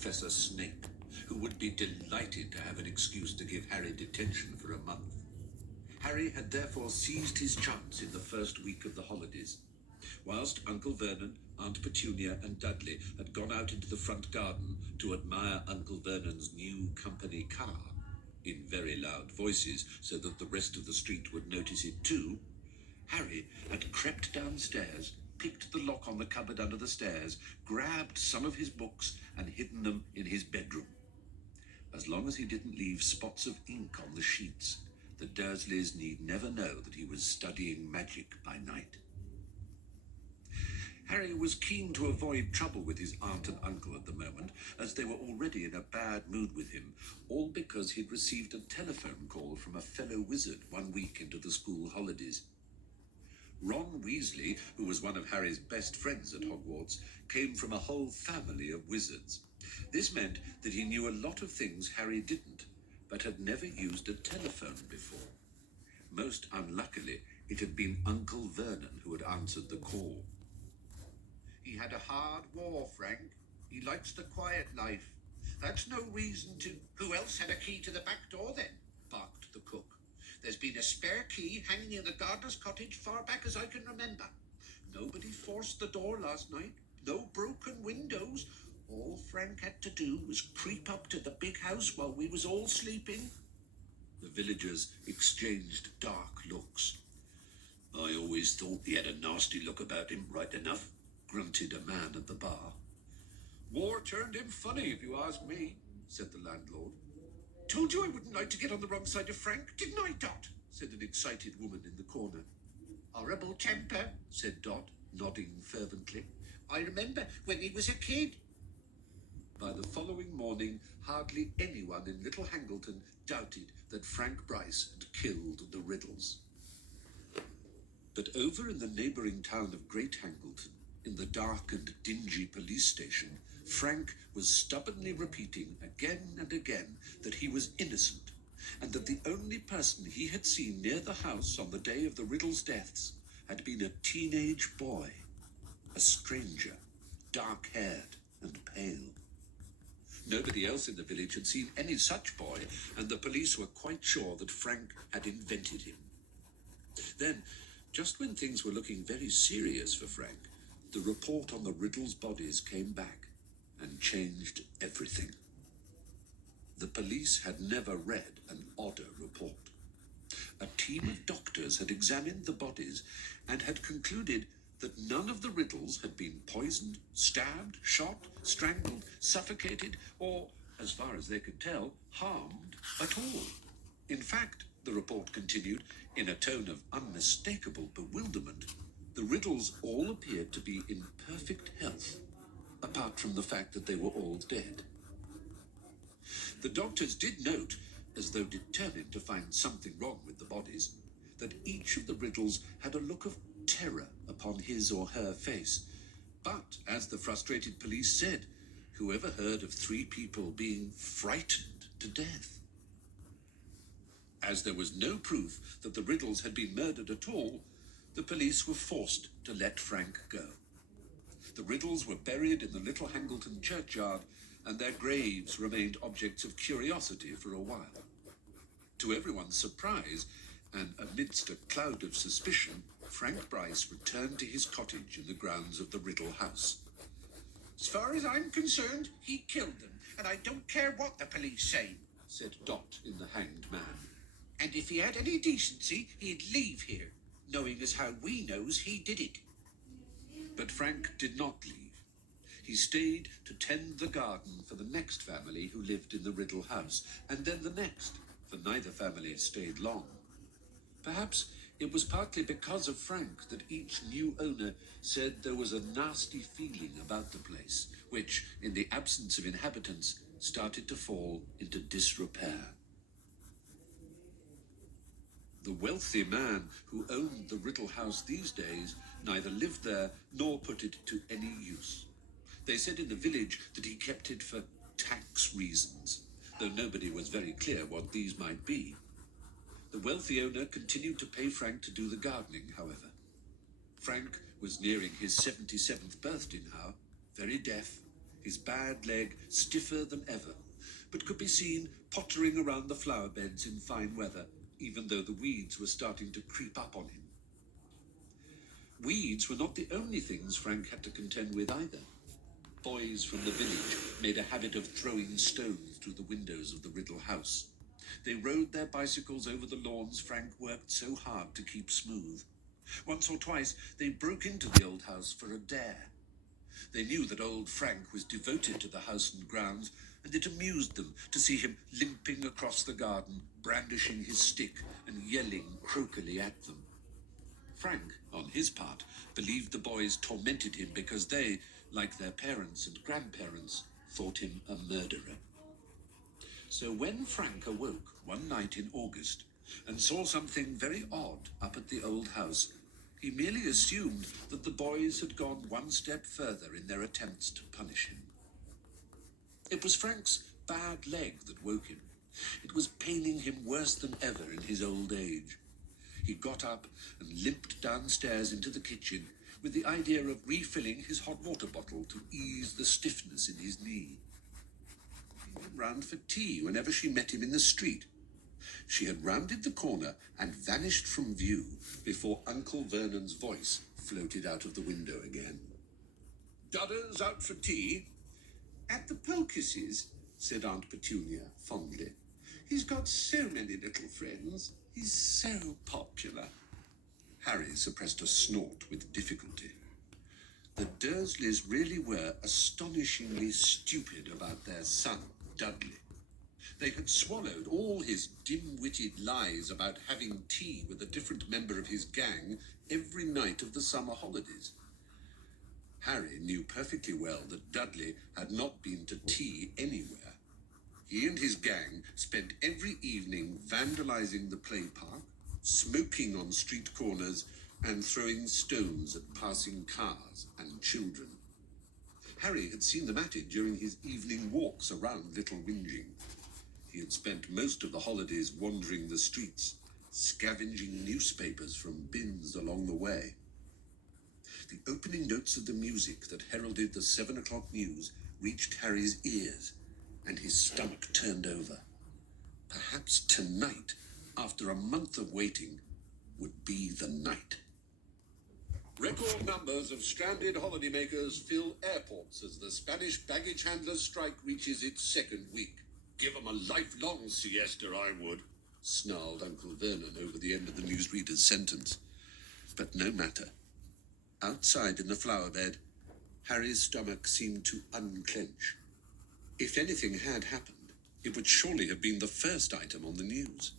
Professor Snape, who would be delighted to have an excuse to give Harry detention for a month. Harry had therefore seized his chance in the first week of the holidays. Whilst Uncle Vernon, Aunt Petunia, and Dudley had gone out into the front garden to admire Uncle Vernon's new company car, in very loud voices so that the rest of the street would notice it too, Harry had crept downstairs, picked the lock on the cupboard under the stairs, grabbed some of his books, and hidden them in his bedroom. As long as he didn't leave spots of ink on the sheets, the Dursleys need never know that he was studying magic by night. Harry was keen to avoid trouble with his aunt and uncle at the moment, as they were already in a bad mood with him, all because he'd received a telephone call from a fellow wizard 1 week into the school holidays. Ron Weasley, who was one of Harry's best friends at Hogwarts, came from a whole family of wizards. This meant that he knew a lot of things Harry didn't, but had never used a telephone before. Most unluckily, it had been Uncle Vernon who had answered the call. "He had a hard war, Frank. He likes the quiet life. That's no reason to—" "Who else had a key to the back door, then?" barked the cook. "There's been a spare key hanging in the gardener's cottage far back as I can remember. Nobody forced the door last night. No broken windows. All Frank had to do was creep up to the big house while we was all sleeping." The villagers exchanged dark looks. "I always thought he had a nasty look about him, right enough," grunted a man at the bar. "War turned him funny, if you ask me," said the landlord. "Told you I wouldn't like to get on the wrong side of Frank, didn't I, Dot?" said an excited woman in the corner. "Horrible temper," said Dot, nodding fervently. "I remember when he was a kid." By the following morning, hardly anyone in Little Hangleton doubted that Frank Bryce had killed the Riddles. But over in the neighbouring town of Great Hangleton, in the dark and dingy police station, Frank was stubbornly repeating again and again that he was innocent, and that the only person he had seen near the house on the day of the Riddles' deaths had been a teenage boy, a stranger, dark-haired and pale. Nobody else in the village had seen any such boy, and the police were quite sure that Frank had invented him. Then, just when things were looking very serious for Frank, the report on the Riddles' bodies came back and changed everything. The police had never read an odder report. A team of doctors had examined the bodies and had concluded that none of the Riddles had been poisoned, stabbed, shot, strangled, suffocated, or, as far as they could tell, harmed at all. In fact, the report continued, in a tone of unmistakable bewilderment, the Riddles all appeared to be in perfect health, apart from the fact that they were all dead. The doctors did note, as though determined to find something wrong with the bodies, that each of the Riddles had a look of terror upon his or her face. But, as the frustrated police said, whoever heard of 3 people being frightened to death? As there was no proof that the Riddles had been murdered at all, the police were forced to let Frank go. The Riddles were buried in the Little Hangleton churchyard, and their graves remained objects of curiosity for a while. To everyone's surprise, and amidst a cloud of suspicion, Frank Bryce returned to his cottage in the grounds of the Riddle house. "As far as I'm concerned, he killed them, and I don't care what the police say," said Dot in the Hanged Man. "And if he had any decency, he'd leave here, knowing as how we knows he did it." But Frank did not leave. He stayed to tend the garden for the next family who lived in the Riddle house, and then the next, for neither family stayed long. Perhaps it was partly because of Frank that each new owner said there was a nasty feeling about the place, which, in the absence of inhabitants, started to fall into disrepair. The wealthy man who owned the Riddle house these days neither lived there nor put it to any use. They said in the village that he kept it for tax reasons, though nobody was very clear what these might be. The wealthy owner continued to pay Frank to do the gardening, however. Frank was nearing his 77th birthday now, very deaf, his bad leg stiffer than ever, but could be seen pottering around the flower beds in fine weather, even though the weeds were starting to creep up on him. Weeds were not the only things Frank had to contend with either. Boys from the village made a habit of throwing stones through the windows of the Riddle house. They rode their bicycles over the lawns Frank worked so hard to keep smooth. Once or twice, they broke into the old house for a dare. They knew that old Frank was devoted to the house and grounds, and it amused them to see him limping across the garden, brandishing his stick and yelling croakily at them. Frank, on his part, believed the boys tormented him because they, like their parents and grandparents, thought him a murderer. So when Frank awoke one night in August and saw something very odd up at the old house, he merely assumed that the boys had gone one step further in their attempts to punish him. It was Frank's bad leg that woke him. It was paining him worse than ever in his old age. He got up and limped downstairs into the kitchen with the idea of refilling his hot water bottle to ease the stiffness in his knee. He went round for tea whenever she met him in the street. She had rounded the corner and vanished from view before Uncle Vernon's voice floated out of the window again. "Dudder's out for tea?" "At the Polkis's," said Aunt Petunia fondly. "He's got so many little friends. He's so popular." Harry suppressed a snort with difficulty. The Dursleys really were astonishingly stupid about their son, Dudley. They had swallowed all his dim-witted lies about having tea with a different member of his gang every night of the summer holidays. Harry knew perfectly well that Dudley had not been to tea anywhere. He and his gang spent every evening vandalizing the play park, smoking on street corners, and throwing stones at passing cars and children. Harry had seen them at it during his evening walks around Little Whinging. He had spent most of the holidays wandering the streets, scavenging newspapers from bins along the way. The opening notes of the music that heralded the 7 o'clock news reached Harry's ears, and his stomach turned over. Perhaps tonight, after a month of waiting, would be the night. Record numbers of stranded holidaymakers fill airports as the Spanish baggage handlers' strike reaches its second week. "Give 'em a lifelong siesta, I would," snarled Uncle Vernon over the end of the newsreader's sentence. But no matter. Outside in the flower bed, Harry's stomach seemed to unclench. If anything had happened, it would surely have been the first item on the news.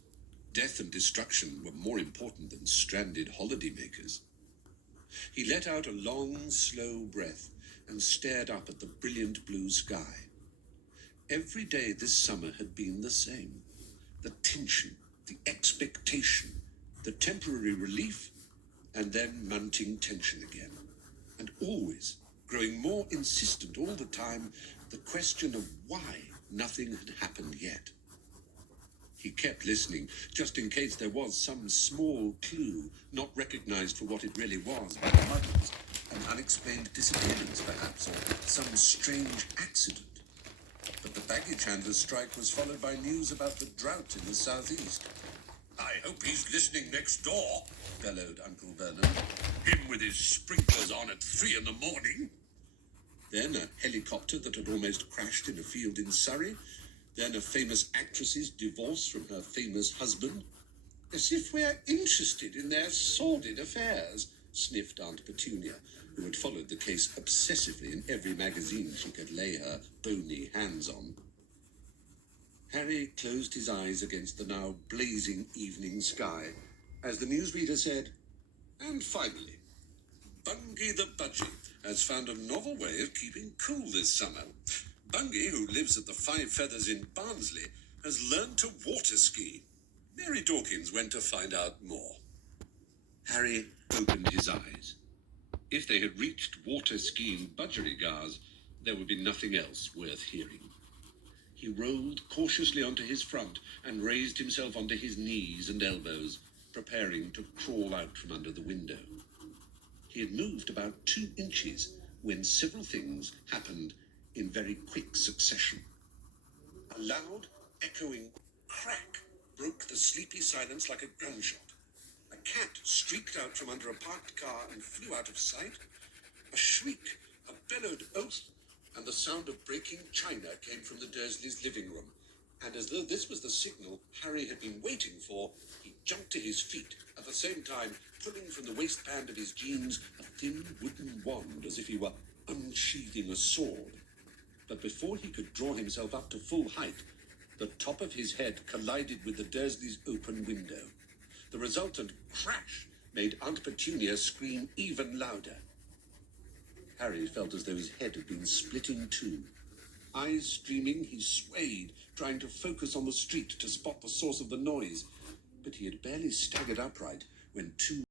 Death and destruction were more important than stranded holidaymakers. He let out a long, slow breath and stared up at the brilliant blue sky. Every day this summer had been the same. The tension, the expectation, the temporary relief, and then mounting tension again. And always, growing more insistent all the time, the question of why nothing had happened yet. He kept listening, just in case there was some small clue not recognized for what it really was by the muggles, an unexplained disappearance perhaps, or some strange accident. But the baggage handler's strike was followed by news about the drought in the southeast. "I hope he's listening next door," bellowed Uncle Vernon. "Him with his sprinklers on at 3 in the morning. Then a helicopter that had almost crashed in a field in Surrey. Then a famous actress's divorce from her famous husband. "As if we're interested in their sordid affairs," sniffed Aunt Petunia, who had followed the case obsessively in every magazine she could lay her bony hands on. Harry closed his eyes against the now blazing evening sky as the newsreader said, "And finally, Bungie the Budgie has found a novel way of keeping cool this summer. Bungie, who lives at the Five Feathers in Barnsley, has learned to water ski. Mary Dawkins went to find out more." Harry opened his eyes. If they had reached water skiing budgerigars, there would be nothing else worth hearing. He rolled cautiously onto his front and raised himself onto his knees and elbows, preparing to crawl out from under the window. He had moved about 2 inches when several things happened in very quick succession. A loud, echoing crack broke the sleepy silence like a gunshot. A cat streaked out from under a parked car and flew out of sight. A shriek, a bellowed oath, and the sound of breaking china came from the Dursleys' living room. And as though this was the signal Harry had been waiting for, he jumped to his feet, at the same time pulling from the waistband of his jeans a thin wooden wand as if he were unsheathing a sword. But before he could draw himself up to full height, the top of his head collided with the Dursleys' open window. The resultant crash made Aunt Petunia scream even louder. Harry felt as though his head had been split in two. Eyes streaming, he swayed, trying to focus on the street to spot the source of the noise. But he had barely staggered upright when two